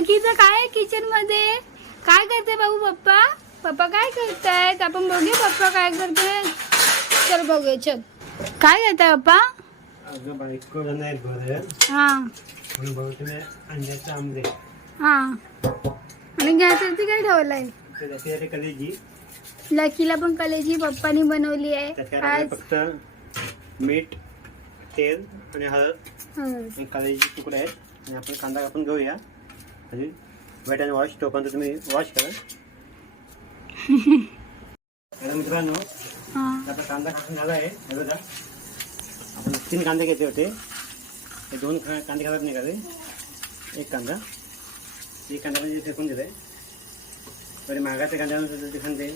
लकीचं काय किचनमध्ये काय करते बाबू पप्पा? पप्पा काय करतायत? आपण बघूया पप्पा काय करते चल बघूया चल. काय करताय पप्पा? हा. अंड्याचं आमलेट हा. आणि गॅसवरती काय ठेवलंय? कलेजी. लकीला पण कलेजी पप्पानी बनवली आहे. आज फक्त मीठ तेल आणि हळद हं. आणि कलेजी तुकडे आहेत. आणि आपण कांदा कापून घेऊया. वेट अँड वॉश तोपर्यंत तुम्ही वॉश करा। आता मित्रांनो आता कांदा कापून झाला आहे हे बघा आपण तीन कांदे घेतले होते। ते दोन कांदे खराब निघाले एक कांदा। एक कांदा म्हणजे फेकून दिलाय बरे मागाच्या कांद्यानुसार ते कांदे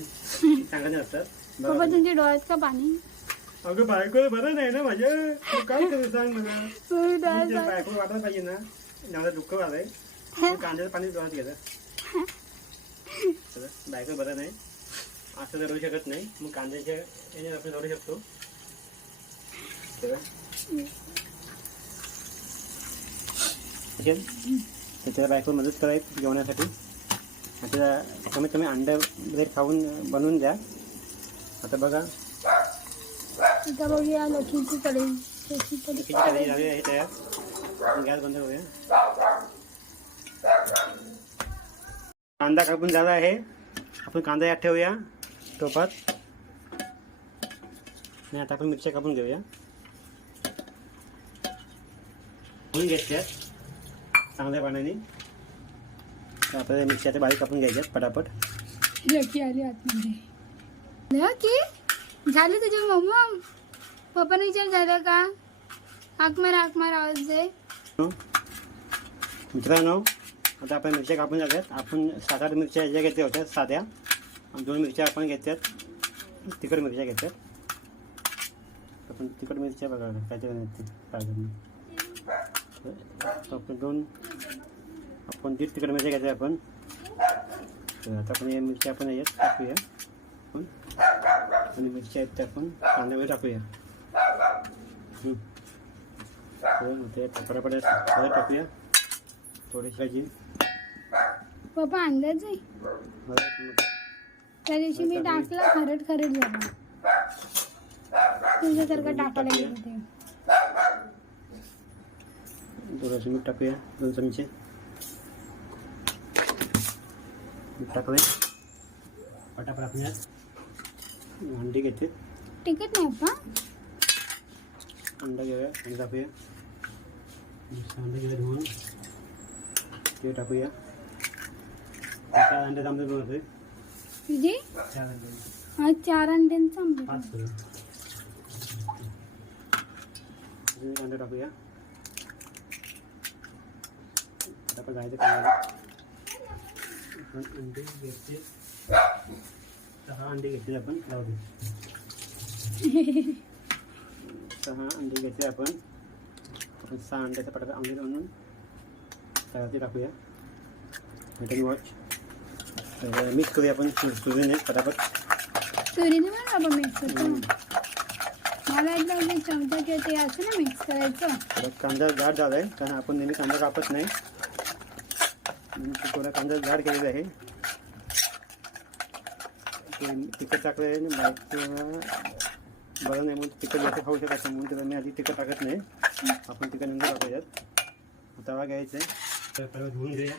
चांगले नसतात बघा. तुमच्या डोळ्यात का पाणी अगं बायको बरं नाही ना माझ्या काय करू सांग मला बायको वाटायला पाहिजे ना। मला दुःख झालंय तू कांद्याचं पाणी बायको बरं नाही। असं तर होऊ शकत नाही। मग कांद्याच्या याने आपण जोडू शकतो चला. ठीक आहे? त्याच्या बायको मदत करायची जेवण्यासाठी आता कमीत कमी अंडे वगैरे खाऊन बनवून द्या आता बघा आता बघूया लकीची कलेजी लकीची किती कढई झाली आहे तयार। गॅस बंद करूया कांदा कापून झाला आहे. आपण कांदा यात ठेवूया टोपात. आणि आता आपण मिरच्या कापून घेऊया. धुवून घ्यायच्यात चांगल्या पाण्याने. आपल्याला मिरच्या त्या बारीक कापून घ्यायच्यात पटापट. लकी आली आतमध्ये. लकी झाली तुझी मम्मा पप्पाने विचार झालं का? हाक मार हाक मार आवाज दे. मित्रांनो आता आपण मिरच्या कापून झाल्यात आपण सात आठ मिरच्या ह्याच्या घेतल्या साध्या दोन मिरच्या आपण घेतल्यात, तिखट घेतल्यात. आपण तिखट मिरच्या बघा, काय दोन, आपण दीड तिखट घेतल्या आपण. तर आता आपण या मिरच्या आपण याच्यात टाकूया. आपण आणि मिरच्या आहेत त्या आपण कांद्यामध्ये टाकूया. हं. ते हळद टाकूया. थोडीशी पप्पा अंदाज आहे? त्या दिवशी मी टाकला खरट खरट झाला तुझ्यासारखं टाकायला गेलं ते थोडंसं मीठ टाकूया दोन चमचे. मीठ टाकूया. पटापट आपण यात. अंडी घेते. टिकत नाही पप्पा. अंडा घेऊया अंडा टाकूया. अंडा घेऊया धुवून. ते टाकूया. चार अंडे तांबे बनवतोय तुझी चार अंडे हा चार अंड्यांचा आंबा. पाच करू अजून एक अंडा टाकूया पटापट जायचं कामाला आपण अंडे घेतले सहा अंडे घेतले आपण लावू दे सहा अंडे घेतले आपण आपण सहा अंड्याचा अंडे म्हणून त्यावरती टाकूया मेटन वॉच मिक्स करूया आपण. सुरीने पटापट तुरीने पण बाबा मिक्स हम्म. मला एकदा जे चमचा किंवा ते असं ना मिक्स करायचं. कांदा जाड झाला आहे कारण आपण नेहमी कांदा कापत नाही. थोडा कांदा जाड केलेला आहे. ते तिखट टाकलं आहे आणि बरं नाही म्हणून तिखट जास्त खाऊ शकत नाही म्हणून त्याला मी आधी तिखट टाकत नाही. आपण तिखट नंतर टाकू यात तवा घ्यायचा आहे तर पहिला धुवून घेऊया.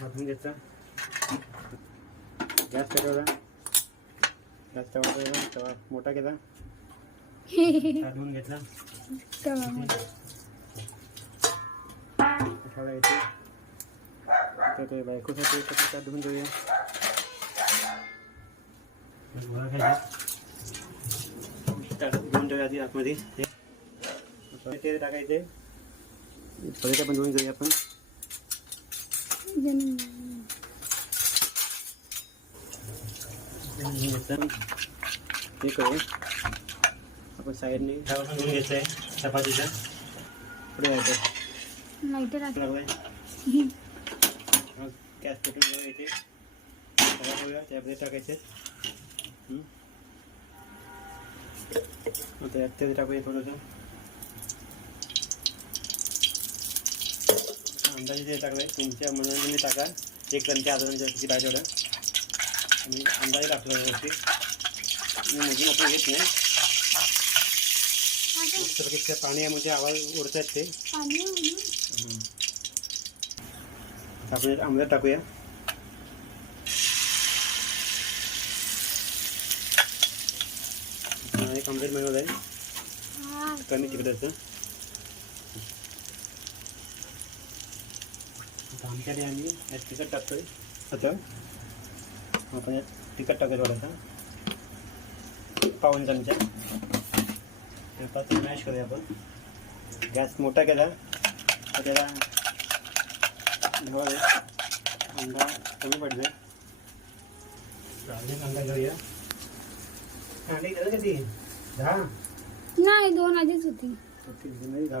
धुवून घ्यायचा. गॅस पेटवला गॅस तवा ठेवला, तवा मोठा केला हा धुवून घेतला तवामध्ये. खायला येते तर ते बायकोसाठी कसं धुवून घेऊया गोळा खायचा धुवून ठेवूया आधी आतमध्ये ते तेल टाकायचे पहिले पण धुवून घेऊया आपण घेतलं ते करू आपण साईडने तवा पण धुवून घ्यायचा आहे चपातीचा पुढे यायचं लाईटर आता लागलाय मग गॅस पेटून घेऊया इथे तवा ठेवूया त्यामध्ये टाकायचे हं. मग त्यात तेल टाकूया थोडंसं अंदाजे जे टाकलं तुमच्या मनाने तुम्ही टाका एक चमचा अर्धा चमचा किती पाहिजे अंडा ही रख रहे हैं उसी मुझे अपने घेत नाही पाणी यामध्ये आवाज़ ओढत आहेत ते आपण आंबे टाकूया एक आमलेट बनवलं आहे कमी तिकडाचं आमच्याने आम्ही तिखट टाकतोय. आता? आपण तिखट टाकूया थोडासा. पाऊन चमचा आता मॅश करूया आपण. गॅस मोठा केला. तर त्याला अंडा कमी पडले अंडा घेऊया अंडे घेऊ किती दहा? नाही दोन आधीच होती. ओके नाही दहा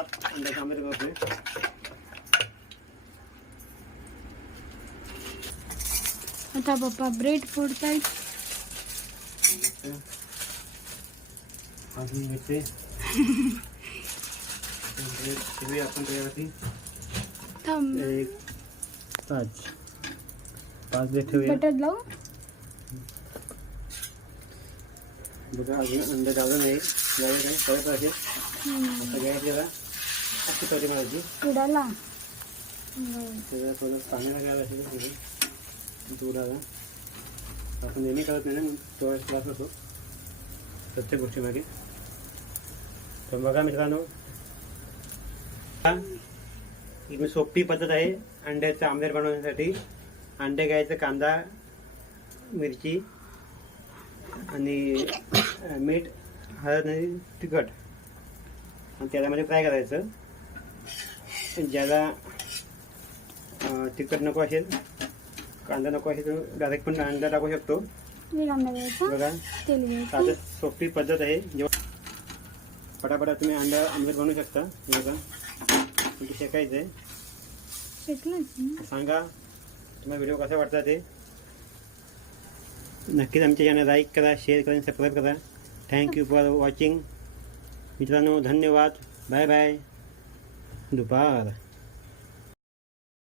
आप अंडा खा मेरे बाप में आता पप्पा ब्रेड फोडतायत अजून मिळते ब्रेड शिवी आपण तैयार थी थांब. एक पाच. पाच बैठे हुए बटर लाओ बटर लावू? बघा अजून अंडा गावला नाही यावेळी काही कळत असेल आता घ्यायचं अशी कधी मारायची उडाला. त्याला थोडं पाणी लागायला आपण नेहमी करत नाही ना तो क्लास होतो. प्रत्येक गोष्टीमागे तर बघा मित्रांनो. हा सोपी पद्धत आहे अंड्याचं आमलेट बनवण्यासाठी. अंडे घ्यायचं कांदा मिरची आणि मीठ हळद आणि तिखट. आणि त्याच्यामध्ये फ्राय करायचं? ज्याला तिखट नको असेल कांदा नको असेल तर डायरेक्ट पण अंडा टाकू शकतो. कांदा बघा साधं सोपी पद्धत आहे. जेव्हा पटापटा तुम्ही अंडा आमलेट बनवू शकता. बघा पण ते शेकायचं आहे. सांगा तुम्हाला व्हिडिओ कसा वाटता ते? नक्कीच आमच्या चॅनल लाईक करा शेअर करा सबस्क्राईब करा. थँक्यू फॉर वॉचिंग मित्रांनो धन्यवाद. Bye bye दुपार